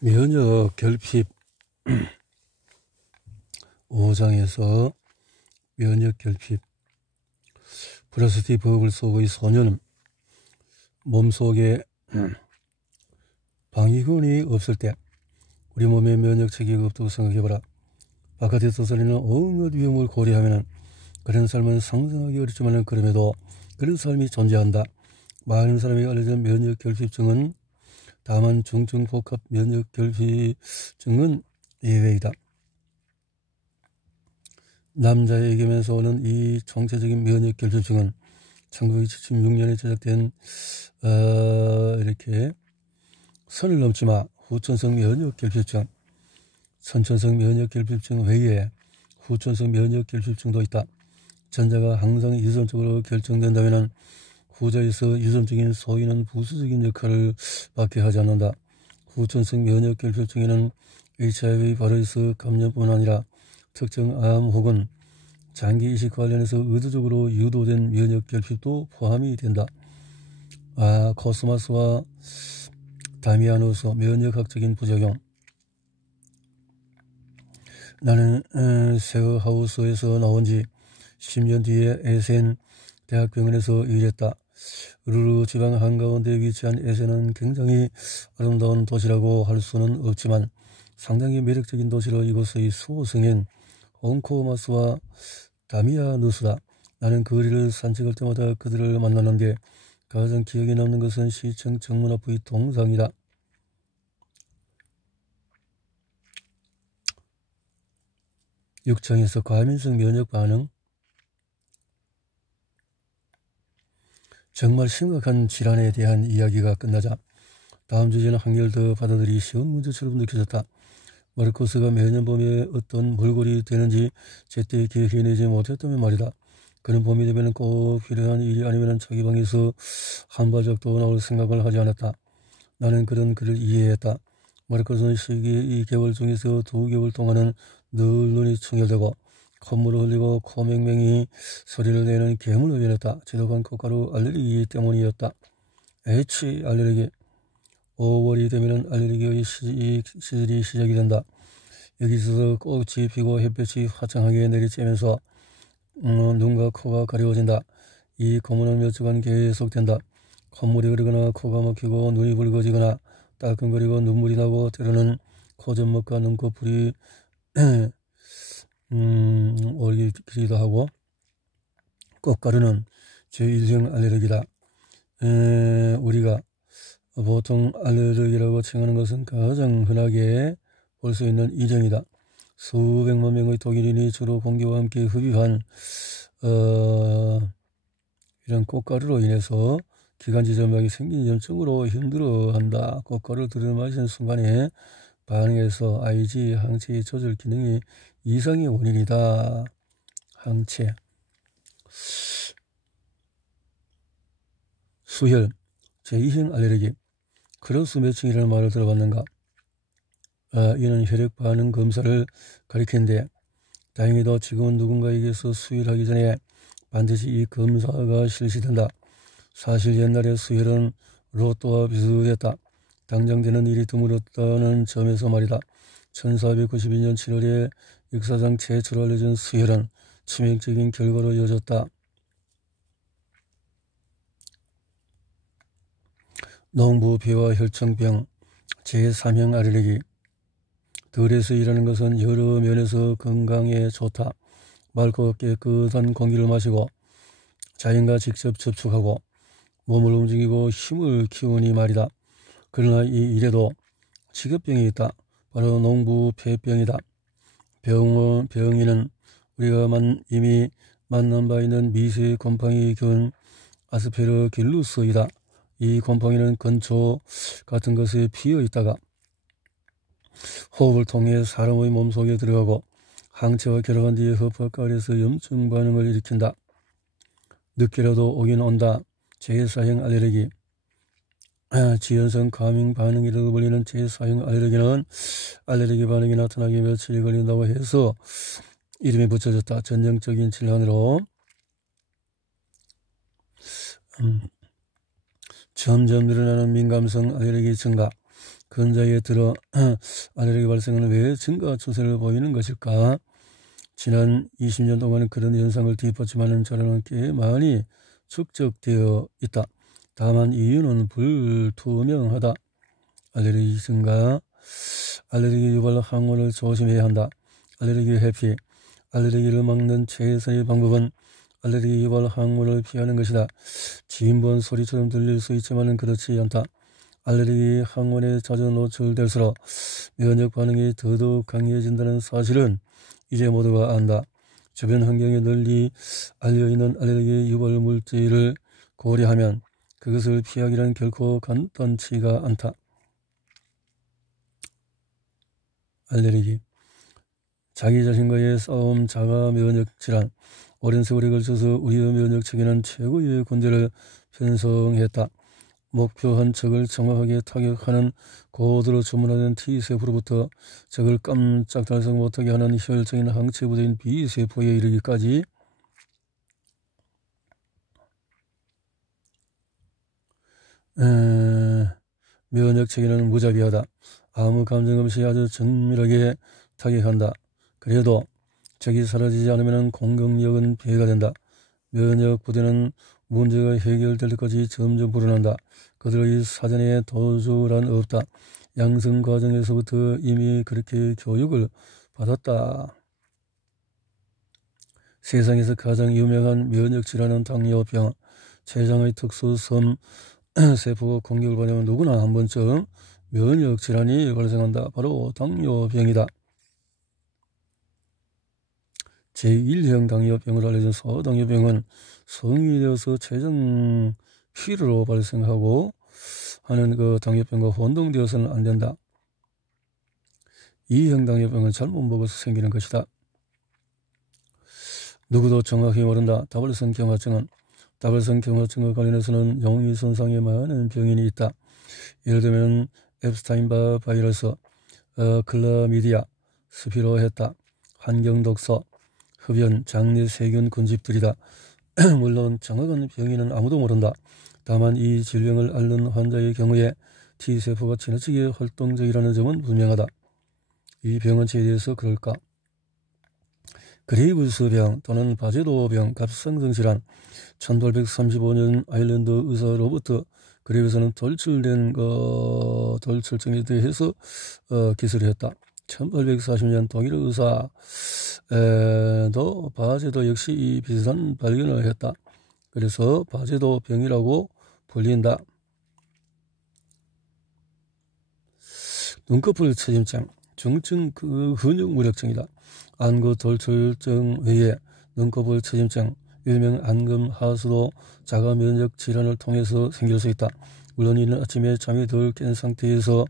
면역 결핍 5장에서 면역 결핍 플라스틱 버블 속의 소녀는 몸속에 방위군이 없을 때 우리 몸에 면역 체계가 없다고 생각해보라. 바깥에 떠돌리는 온갖 위험을 고려하면 그런 삶은 상상하기 어렵지만 그럼에도 그런 삶이 존재한다. 많은 사람이 알려진 면역 결핍증은 다만 중증 복합 면역 결핍증은 예외이다. 남자에게면서 오는 이 총체적인 면역 결핍증은 1976년에 제작된 이렇게 선을 넘지마 후천성 면역 결핍증, 선천성 면역 결핍증 외에 후천성 면역 결핍증도 있다. 전자가 항상 유전적으로 결정된다면 후자에서 유전적인 소위는 부수적인 역할을 받게 하지 않는다. 후천성 면역 결핍증에는 HIV 바이러스 감염뿐 아니라 특정 암 혹은 장기 이식 관련해서 의도적으로 유도된 면역 결핍도 포함이 된다. 코스마스와 다미아누스 면역학적인 부작용. 나는 쉐어하우스에서 나온 지 10년 뒤에 에센 대학병원에서 일했다. 루르 지방 한가운데 위치한 에센은 굉장히 아름다운 도시라고 할 수는 없지만 상당히 매력적인 도시로 이곳의 수호성인 온코마스와 다미아누스다. 나는 거리를 산책할 때마다 그들을 만나는 게 가장 기억에 남는 것은 시청 정문 앞의 동상이다. 육장에서 과민성 면역 반응. 정말 심각한 질환에 대한 이야기가 끝나자 다음 주제는 한결 더 받아들이기 쉬운 문제처럼 느껴졌다. 마르코스가 매년 봄에 어떤 몰골이 되는지 제때 기억해내지 못했다면 말이다. 그는 봄이 되면 꼭 필요한 일이 아니면 자기 방에서 한 발짝도 나올 생각을 하지 않았다. 나는 그를 이해했다. 마르코스는 12개월 중에서 2개월 동안은 늘 눈이 충혈되고 콧물을 흘리고 코맹맹이 소리를 내는 괴물을 변했다. 지독한 콧가루 알레르기 때문이었다. 알레르기. 5월이 되면 알레르기의 시절이 시작이 된다. 여기서 꽃이 피고 햇볕이 화창하게 내리쬐면서 눈과 코가 가려워진다. 이 고문은 몇 주간 계속된다. 콧물이 흐르거나 코가 막히고 눈이 붉어지거나 따끔거리고 눈물이 나고 때로는 코점목과 눈꺼풀이 얼기기도 하고 꽃가루는 제1형 알레르기다. 우리가 보통 알레르기라고 칭하는 것은 가장 흔하게 볼 수 있는 1형이다. 수백만 명의 독일인이 주로 공기와 함께 흡입한 이런 꽃가루로 인해서 기관지 점막이 생긴 염증으로 힘들어한다. 꽃가루를 들이마시는 순간에 반응해서 IG 항체 조절 기능이 이상의 원인이다. 항체. 수혈. 제2형 알레르기. 크로스 매칭이라는 말을 들어봤는가? 이는 혈액 반응 검사를 가리키는데 다행히도 지금은 누군가에게서 수혈하기 전에 반드시 이 검사가 실시된다. 사실 옛날에 수혈은 로또와 비슷했다. 당장 되는 일이 드물었다는 점에서 말이다. 1492년 7월에 역사상 최초로 알려진 수혈은 치명적인 결과로 이어졌다. 농부 폐와 혈청병 제3형 알레르기. 들에서 일하는 것은 여러 면에서 건강에 좋다. 맑고 깨끗한 공기를 마시고 자연과 직접 접촉하고 몸을 움직이고 힘을 키우니 말이다. 그러나 이 일에도 직업병이 있다. 바로 농부 폐병이다. 병에는 우리가 이미 만난 바 있는 미세 곰팡이 균 아스페르길루스이다. 이 곰팡이는 건초 같은 것에 피어 있다가 호흡을 통해 사람의 몸속에 들어가고 항체와 결합한 뒤에 흡합가에서 염증 반응을 일으킨다. 늦게라도 오긴 온다. 제4형 알레르기. 지연성 과민 반응이라고 불리는 제4형 알레르기는 알레르기 반응이 나타나기 며칠이 걸린다고 해서 이름이 붙여졌다. 전형적인 질환으로 점점 늘어나는 민감성 알레르기 증가. 근자에 들어 알레르기 발생은 왜 증가 추세를 보이는 것일까? 지난 20년 동안 그런 현상을 뒷받침하는 자료는 꽤 많이 축적되어 있다. 다만 이유는 불투명하다. 알레르기 증가, 알레르기 유발 항원을 조심해야 한다. 알레르기 회피, 알레르기를 막는 최선의 방법은 알레르기 유발 항원을 피하는 것이다. 진부한 소리처럼 들릴 수 있지만 그렇지 않다. 알레르기 항원에 자주 노출될수록 면역 반응이 더더욱 강해진다는 사실은 이제 모두가 안다. 주변 환경에 널리 알려있는 알레르기 유발 물질을 고려하면 그것을 피하기란 결코 간단치가 않다. 알레르기, 자기 자신과의 싸움, 자가 면역 질환. 오랜 세월에 걸쳐서 우리의 면역 체계는 최고의 군대를 편성했다. 목표한 적을 정확하게 타격하는 고도로 주문하는 T세포로부터 적을 깜짝 달성 못하게 하는 효율적인 항체 부대인 B세포에 이르기까지 면역 체계는 무자비하다. 아무 감정 없이 아주 정밀하게 타격한다. 그래도 적이 사라지지 않으면 공격력은 배가 된다. 면역 부대는 문제가 해결될 때까지 점점 불어난다. 그들의 사전에 도주란 없다. 양성 과정에서부터 이미 그렇게 교육을 받았다. 세상에서 가장 유명한 면역 질환은 당뇨병. 췌장의 특수섬 세포가 공격을 받으면 누구나 한 번쯤 면역 질환이 발생한다. 바로 당뇨병이다. 제1형 당뇨병으로 알려진 소당뇨병은 성인이 되어서 췌장 피로로 발생하고 하는 그 당뇨병과 혼동되어서는 안 된다. 2형 당뇨병은 잘못 먹어서 생기는 것이다. 누구도 정확히 모른다. 다발성 경화증은 다발성 경화증과 관련해서는 용의 손상에 많은 병인이 있다. 예를 들면 앱스타인바 바이러스, 클라미디아, 스피로헤타, 환경독소, 흡연, 장내 세균 군집들이다. 물론 정확한 병인은 아무도 모른다. 다만 이 질병을 앓는 환자의 경우에 T세포가 지나치게 활동적이라는 점은 분명하다. 이 병은 제대해서 그럴까? 그레이브스병 또는 바제도병 갑상선 질환. 1835년 아일랜드 의사 로버트 그레이브스는 돌출증에 대해서 기술을 했다. 1840년 독일 의사도 바제도 역시 이 비슷한 발견을 했다. 그래서 바제도병이라고 불린다. 눈꺼풀 처짐증, 중증 근육무력증이다. 안구 돌출증 외에 눈꺼풀 처짐증, 일명 안검하수도 자가 면역 질환을 통해서 생길 수 있다. 물론 이는 아침에 잠이 덜 깬 상태에서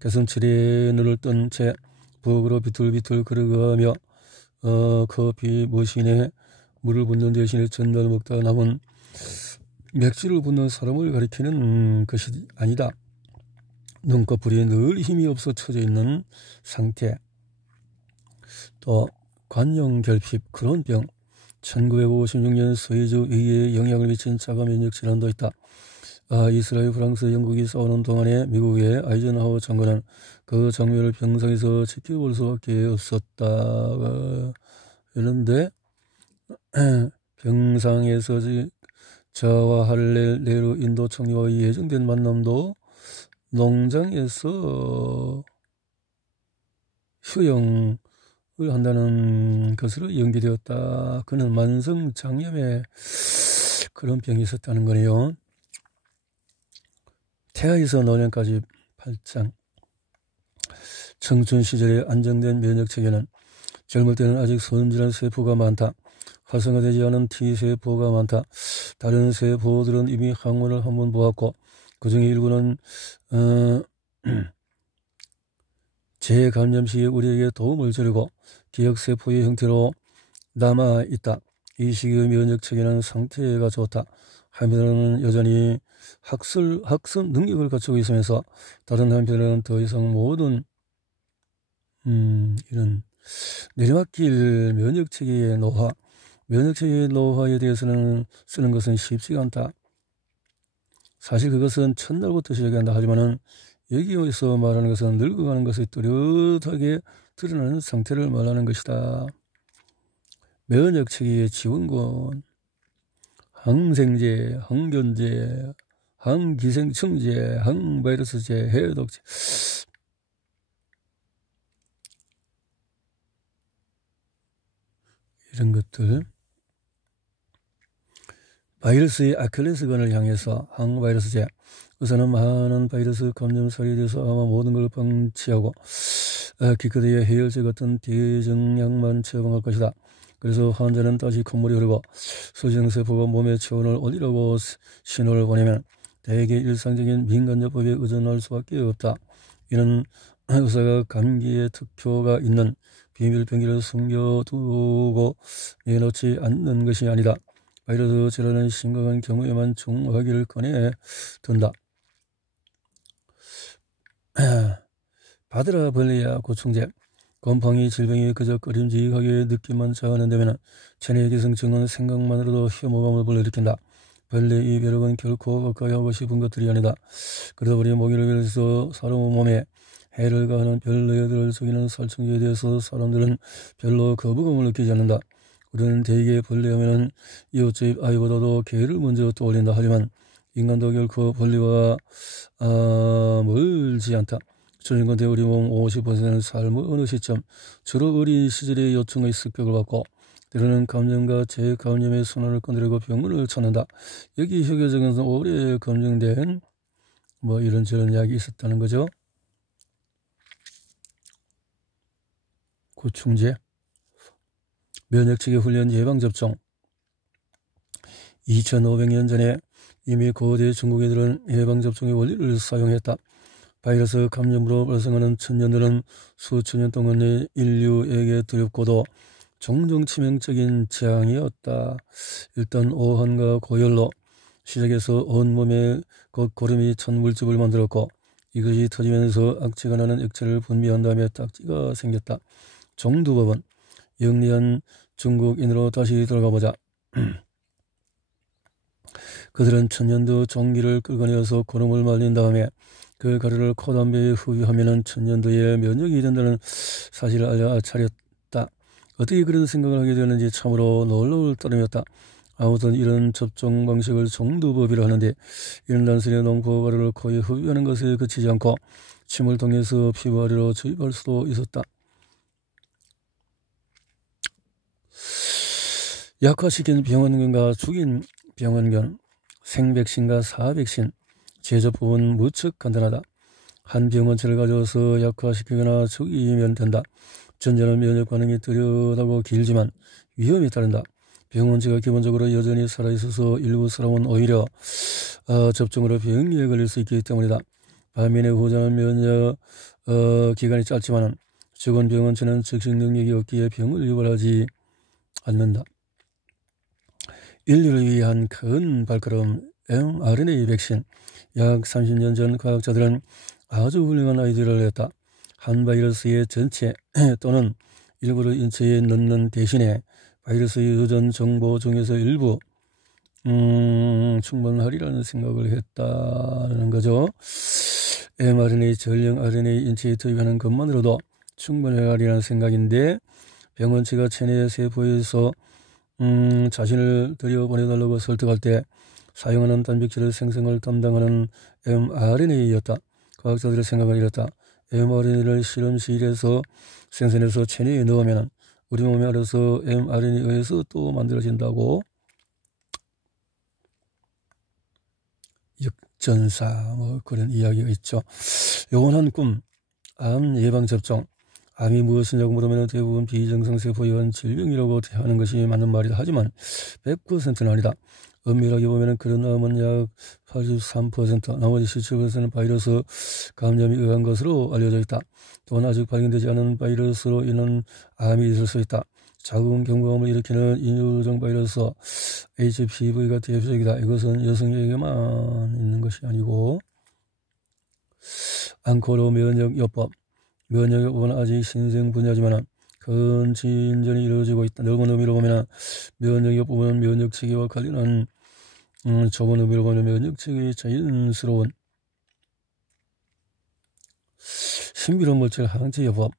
개선칠에 눈을 뜬 채 부엌으로 비틀비틀 걸어가며 커피 머신에 물을 붓는 대신에 전날 먹다 남은 맥주를 붓는 사람을 가리키는 것이 아니다. 눈꺼풀이 늘 힘이 없어 처져 있는 상태. 또 관용결핍, 크론병. 1956년 스웨즈 위기에 영향을 미친 자가 면역 질환도 있다. 이스라엘, 프랑스, 영국이 싸우는 동안에 미국의 아이젠하워 장관은 그 장면을 병상에서 지켜볼 수밖에 없었다. 그런데 병상에서 저와 할렐 네루 인도 총리와의 예정된 만남도 농장에서 휴영을 한다는 것으로 연기되었다. 그는 만성 장염에 그런 병이 있었다는 거네요. 태아에서 노년까지 8장. 청춘 시절에 안정된 면역 체계는 젊을 때는 아직 선진한 세포가 많다. 활성화되지 않은 T세포가 많다. 다른 세포들은 이미 항원을 한번 보았고 그 중에 일부는 재감염 시에 우리에게 도움을 주려고 기억세포의 형태로 남아있다. 이 시기의 면역 체계는 상태가 좋다. 한편으로는 여전히 학습 능력을 갖추고 있으면서 다른 한편으로는 더 이상 모든 이런 내리막길 면역체계의 노화, 면역체계의 노화에 대해서는 쓰는 것은 쉽지가 않다. 사실 그것은 첫날부터 시작한다 하지만은 여기에서 말하는 것은 늙어가는 것이 뚜렷하게 드러나는 상태를 말하는 것이다. 면역체계의 지원군, 항생제, 항균제, 항기생충제, 항바이러스제, 해독제, 이런 것들. 바이러스의 아킬레스건을 향해서 항바이러스제. 의사는 많은 바이러스 감염 사례에 대해서 아마 모든 걸 방치하고 기껏해야 해열제 같은 대증약만 처방할 것이다. 그래서 환자는 다시 콧물이 흐르고 소정세포가 몸의 체온을 올리라고 신호를 보내면 대개 일상적인 민간요법에 의존할 수밖에 없다. 이는 의사가 감기에 특효가 있는 비밀병기를 숨겨두고 내놓지 않는 것이 아니다. 바이러스 질환은 심각한 경우에만 중화기를 꺼내 든다. 바드라 벌레야 고충제. 곰팡이 질병이 그저 꺼림직하게 느낌만 자아낸다면 체내 기생충은 생각만으로도 혐오감을 불러일으킨다. 벌레의 벼룩은 결코 가까이 하고 싶은 것들이 아니다. 그러다 보니 모기를 비롯해서 사람 몸에 해를 가하는 벌레들을 속이는 살충제에 대해서 사람들은 별로 거부감을 느끼지 않는다. 우리는 대개 벌레하면 이웃집 아이보다도 개를 먼저 떠올린다. 하지만 인간도 결코 벌레와 멀지 않다. 조진건대 우리 몸 50%는 삶의 어느 시점, 주로 어린 시절의 요충의 습격을 받고 때로는 감염과 재감염의 순환을 건드리고 병원을 찾는다. 여기 효과적인 오래 검증된 이런저런 약이 있었다는 거죠. 고충제, 면역체계 훈련 예방접종. 2500년 전에 이미 고대 중국 애들은 예방접종의 원리를 사용했다. 바이러스 감염으로 발생하는 천년들은 수천 년 동안의 인류에게 두렵고도 종종 치명적인 재앙이었다. 일단 오한과 고열로 시작해서 온몸에 고름이 찬 물집을 만들었고 이것이 터지면서 악취가 나는 액체를 분비한 다음에 딱지가 생겼다. 정두법은 영리한 중국인으로 다시 돌아가보자. 그들은 천년도 종기를 끌어내어서 고름을 말린 다음에 그 가루를 코담배에 흡입하면 천년도에 면역이 된다는 사실을 알려차렸다. 어떻게 그런 생각을 하게 되었는지 참으로 놀라울 따름이었다. 아무튼 이런 접종 방식을 정두법이라 하는데 이런 단순히 농포 가루를 코에 흡입하는 것에 그치지 않고 침을 통해서 피부 아래로 주입할 수도 있었다. 약화시킨 병원균과 죽인 병원균, 생백신과 사백신. 제조법은 무척 간단하다. 한 병원체를 가져와서 약화시키거나 죽이면 된다. 전제는 면역 반응이 뚜렷하고 길지만 위험이 따른다. 병원체가 기본적으로 여전히 살아있어서 일부 사람은 오히려 접종으로 병리에 걸릴 수 있기 때문이다. 반면에 후자는 면역 기간이 짧지만 죽은 병원체는 즉시 능력이 없기에 병을 유발하지 않는다. 인류를 위한 큰 발걸음, mRNA 백신. 약 30년 전 과학자들은 아주 훌륭한 아이디어를 냈다. 한 바이러스의 전체 또는 일부를 인체에 넣는 대신에 바이러스의 유전 정보 중에서 일부 충분하리라는 생각을 했다는 거죠. mRNA, 전령 RNA 인체에 투입하는 것만으로도 충분하리라는 생각인데 병원체가 체내 세포에서 자신을 들여보내달라고 설득할 때 사용하는 단백질의 생성을 담당하는 mRNA였다. 과학자들의 생각은 이렇다. mRNA를 실험실에서 생산해서 체내에 넣으면 우리 몸에 알아서 mRNA에 의해서 또 만들어진다고. 역전사 그런 이야기가 있죠. 영원한 꿈, 암 예방접종. 암이 무엇이냐고 물으면 대부분 비정상세포에 의한 질병이라고 하는 것이 맞는 말이다. 하지만 100%는 아니다. 엄밀하게 보면 그런 암은 약 83%, 나머지 17%는 바이러스 감염에 의한 것으로 알려져 있다. 또한 아직 발견되지 않은 바이러스로 인한 암이 있을 수 있다. 자궁 경부암을 일으키는 인유종 바이러스 HPV가 대표적이다. 이것은 여성에게만 있는 것이 아니고. 앙코르 면역요법. 면역요법은 아직 신생 분야지만 큰 진전이 이루어지고 있다. 넓은 의미로 보면 면역요법은 면역체계와 관련한 좁은 의미로 보면 면역체계의 자연스러운 신비로운 물질 항체요법.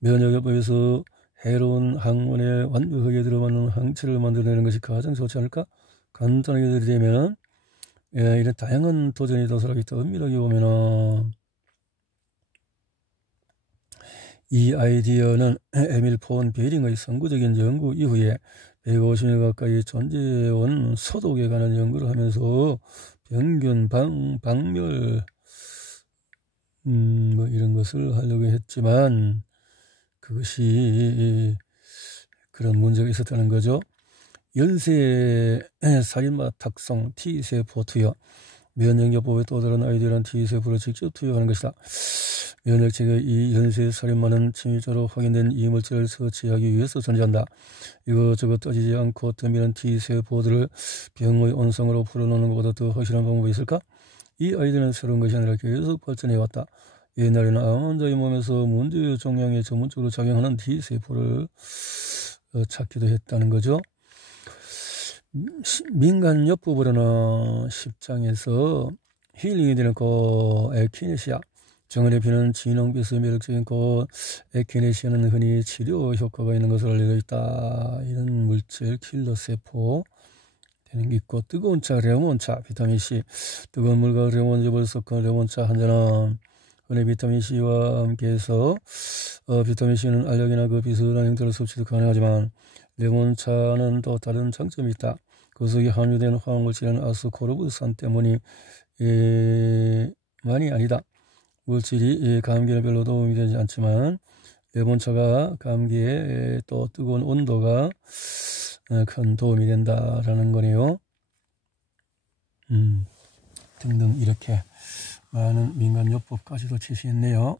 면역요법에서 해로운 항원에 완벽하게 들어맞는 항체를 만들어내는 것이 가장 좋지 않을까? 간단하게 들이대면 이런 다양한 도전이 도설하기 더 엄밀하게 보면은 이 아이디어는 에밀 폰 베링의 선구적인 연구 이후에 150년 가까이 존재해온 소독에 관한 연구를 하면서 병균, 박멸 뭐 이런 것을 하려고 했지만 그것이 그런 문제가 있었다는 거죠. 연쇄 살인마 탁성 T세포 투여. 면역요법에 또 다른 아이디어는 T세포를 직접 투여하는 것이다. 면역체계의 이 연쇄 살인마는 침입자로 확인된 이물질을 처치하기 위해서 존재한다. 이것저것 따지지 않고 덤비는 T세포들을 병의 온상으로 풀어놓는 것보다 더 확실한 방법이 있을까? 이 아이디어는 새로운 것이 아니라 계속 발전해왔다. 옛날에는 암 환자의 몸에서 문제 종양에 전문적으로 작용하는 T세포를 찾기도 했다는 거죠. 민간요법으로는 10장에서 힐링이 되는 에키네시아, 정원에 피는 진홍빛의 매력적인 에키네시아는 흔히 치료 효과가 있는 것으로 알려져 있다. 이런 물질 킬러세포 되는 게 있고, 뜨거운 차, 레몬차, 비타민C. 뜨거운 물과 레몬즙을 섞은 레몬차 한 잔은 흔히 비타민C와 함께해서 비타민C는 알약이나 그 비슷한 형태로 섭취도 가능하지만 레몬차는 또 다른 장점이 있다. 그 속에 함유된 화학물질은 아스코르브산 때문이 많이 아니다. 물질이 감기에 별로 도움이 되지 않지만 레몬차가 감기에 또 뜨거운 온도가 큰 도움이 된다라는 거네요. 등등 이렇게 많은 민간요법까지도 제시했네요.